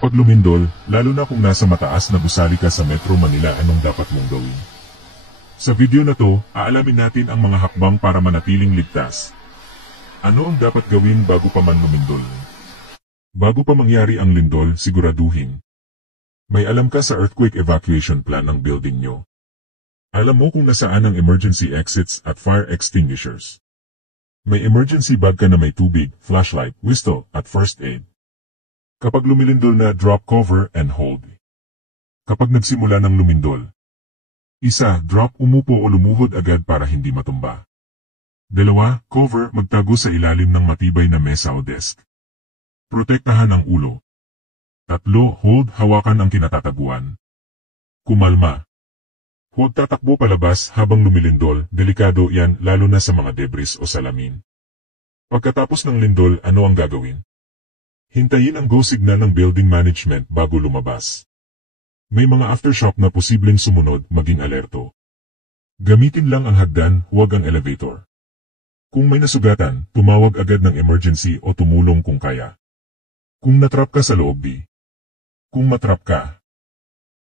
Kapag lumindol, lalo na kung nasa mataas na gusali ka sa Metro Manila, anong dapat mong gawin? Sa video na to, aalamin natin ang mga hakbang para manatiling ligtas. Ano ang dapat gawin bago pa man lumindol? Bago pa mangyari ang lindol, siguraduhin may alam ka sa earthquake evacuation plan ng building nyo. Alam mo kung nasaan ang emergency exits at fire extinguishers. May emergency bag ka na may tubig, flashlight, whistle, at first aid. Kapag lumilindol na, drop, cover, and hold. Kapag nagsimula ng lumindol, 1. Drop, umupo o lumuhod agad para hindi matumba. 2. Cover, magtago sa ilalim ng matibay na mesa o desk. Protektahan ang ulo. 3. Hold, hawakan ang kinatataguan. Kumalma. Huwag tatakbo palabas habang lumilindol, delikado yan lalo na sa mga debris o salamin. Pagkatapos ng lindol, ano ang gagawin? Hintayin ang go signal ng building management bago lumabas. May mga aftershock na posibleng sumunod, maging alerto. Gamitin lang ang hagdan, huwag ang elevator. Kung may nasugatan, tumawag agad ng emergency o tumulong kung kaya. Kung natrap ka sa loob, Kung matrap ka,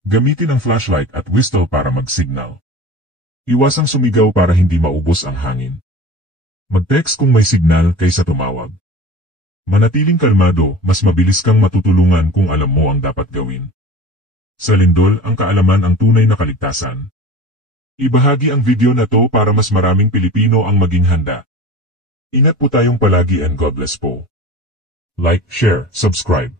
gamitin ang flashlight at whistle para mag-signal. Iwasang sumigaw para hindi maubos ang hangin. Mag-text kung may signal kaysa tumawag. Manatiling kalmado, mas mabilis kang matutulungan kung alam mo ang dapat gawin. Sa lindol, ang kaalaman ang tunay na kaligtasan. Ibahagi ang video na to para mas maraming Pilipino ang maging handa. Ingat po tayong palagi and God bless po. Like, share, subscribe.